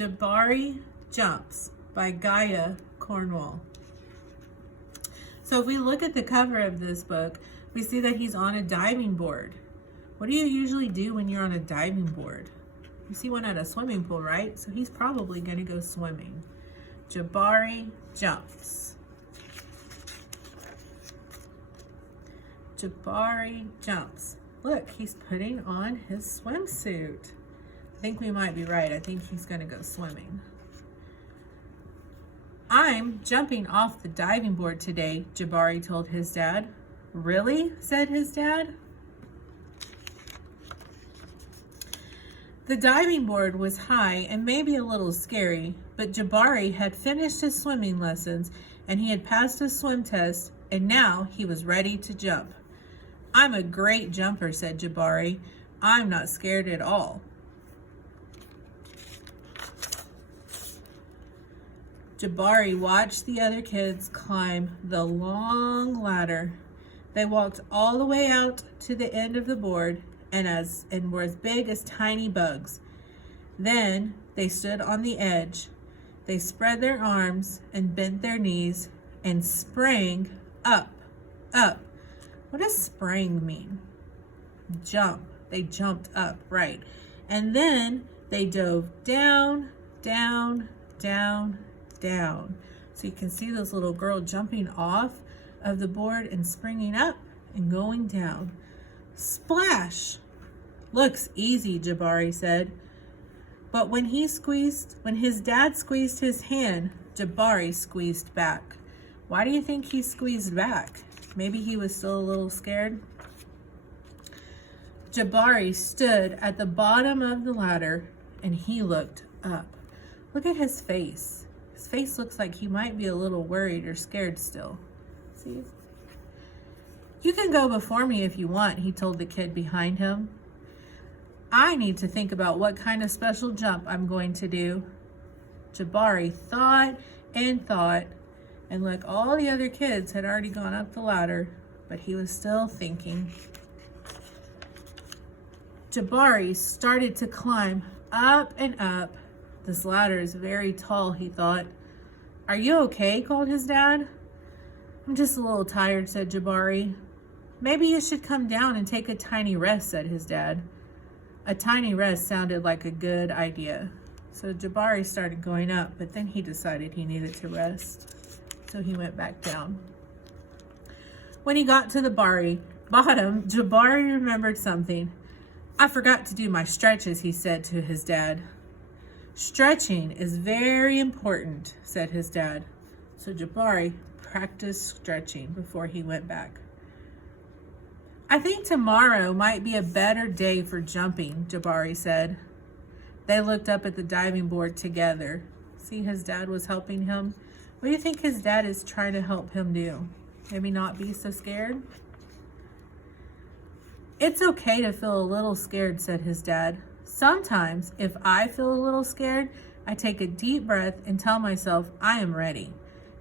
Jabari Jumps by Gaia Cornwall. So if we look at the cover of this book, we see that he's on a diving board. What do you usually do when you're on a diving board? You see one at a swimming pool, right? So he's probably going to go swimming. Jabari Jumps. Jabari Jumps. Look, he's putting on his swimsuit. I think we might be right. I think he's going to go swimming. I'm jumping off the diving board today, Jabari told his dad. Really? Said his dad. The diving board was high and maybe a little scary, but Jabari had finished his swimming lessons and he had passed his swim test, and now he was ready to jump. I'm a great jumper, said Jabari. I'm not scared at all. Jabari watched the other kids climb the long ladder. They walked all the way out to the end of the board and were as big as tiny bugs. Then they stood on the edge. They spread their arms and bent their knees and sprang up, up. What does sprang mean? Jump. They jumped up, right. And then they dove down, down, down, down. So you can see this little girl jumping off of the board and springing up and going down. Splash! Looks easy, Jabari said. But when his dad squeezed his hand, Jabari squeezed back. Why do you think he squeezed back? Maybe he was still a little scared. Jabari stood at the bottom of the ladder and he looked up. Look at his face. His face looks like he might be a little worried or scared still. See? You can go before me if you want, he told the kid behind him. I need to think about what kind of special jump I'm going to do. Jabari thought, and like all the other kids had already gone up the ladder, but he was still thinking. Jabari started to climb up and up. This ladder is very tall, he thought. Are you okay? Called his dad. I'm just a little tired, said Jabari. Maybe you should come down and take a tiny rest, said his dad. A tiny rest sounded like a good idea. So Jabari started going up, but then he decided he needed to rest. So he went back down. When he got to the bottom, Jabari remembered something. I forgot to do my stretches, he said to his dad. Stretching is very important, said his dad. So Jabari practiced stretching before he went back. I think tomorrow might be a better day for jumping, Jabari said. They looked up at the diving board together. See, his dad was helping him. What do you think his dad is trying to help him do? Maybe not be so scared? It's okay to feel a little scared, said his dad. Sometimes, if I feel a little scared, I take a deep breath and tell myself I am ready.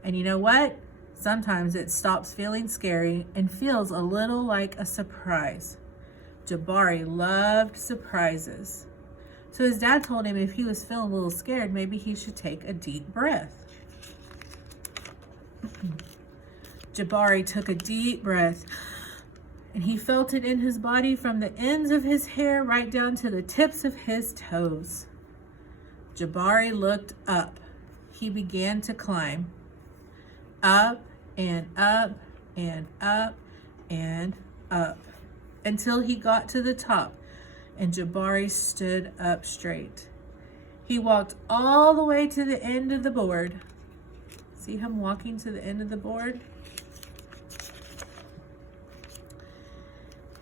And you know what? Sometimes it stops feeling scary and feels a little like a surprise. Jabari loved surprises. So his dad told him if he was feeling a little scared, maybe he should take a deep breath. Jabari took a deep breath and he felt it in his body from the ends of his hair right down to the tips of his toes. Jabari looked up. He began to climb. Up and up and up and up until he got to the top and Jabari stood up straight. He walked all the way to the end of the board. See him walking to the end of the board?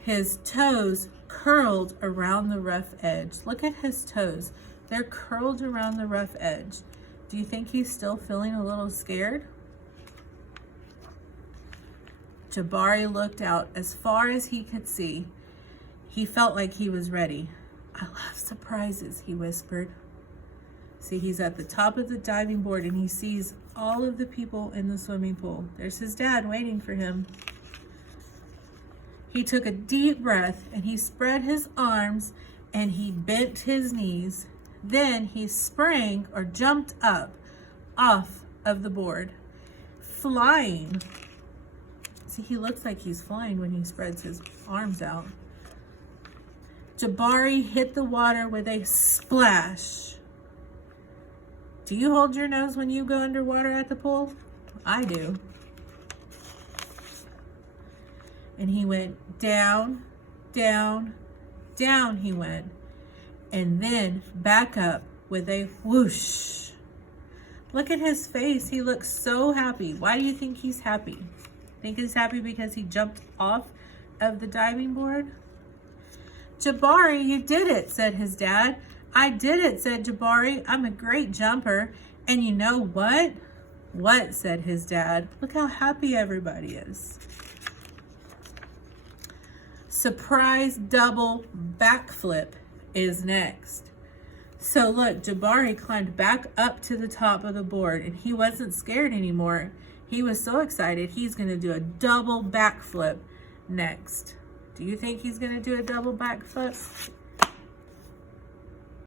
His toes curled around the rough edge. Look at his toes. They're curled around the rough edge. Do you think he's still feeling a little scared? Jabari looked out as far as he could see. He felt like he was ready. I love surprises, he whispered. See, he's at the top of the diving board and he sees all of the people in the swimming pool. There's his dad waiting for him. He took a deep breath and he spread his arms and he bent his knees. Then he sprang or jumped up off of the board, flying. See, he looks like he's flying when he spreads his arms out. Jabari hit the water with a splash. Do you hold your nose when you go underwater at the pool? I do. And he went down, down, down he went. And then back up with a whoosh. Look at his face. He looks so happy. Why do you think he's happy? Think he's happy because he jumped off of the diving board? Jabari, you did it, said his dad. I did it, said Jabari. I'm a great jumper. And you know what? What, said his dad. Look how happy everybody is. Surprise double backflip is next. So look, Jabari climbed back up to the top of the board and he wasn't scared anymore. He was so excited he's going to do a double backflip next. Do you think he's going to do a double backflip?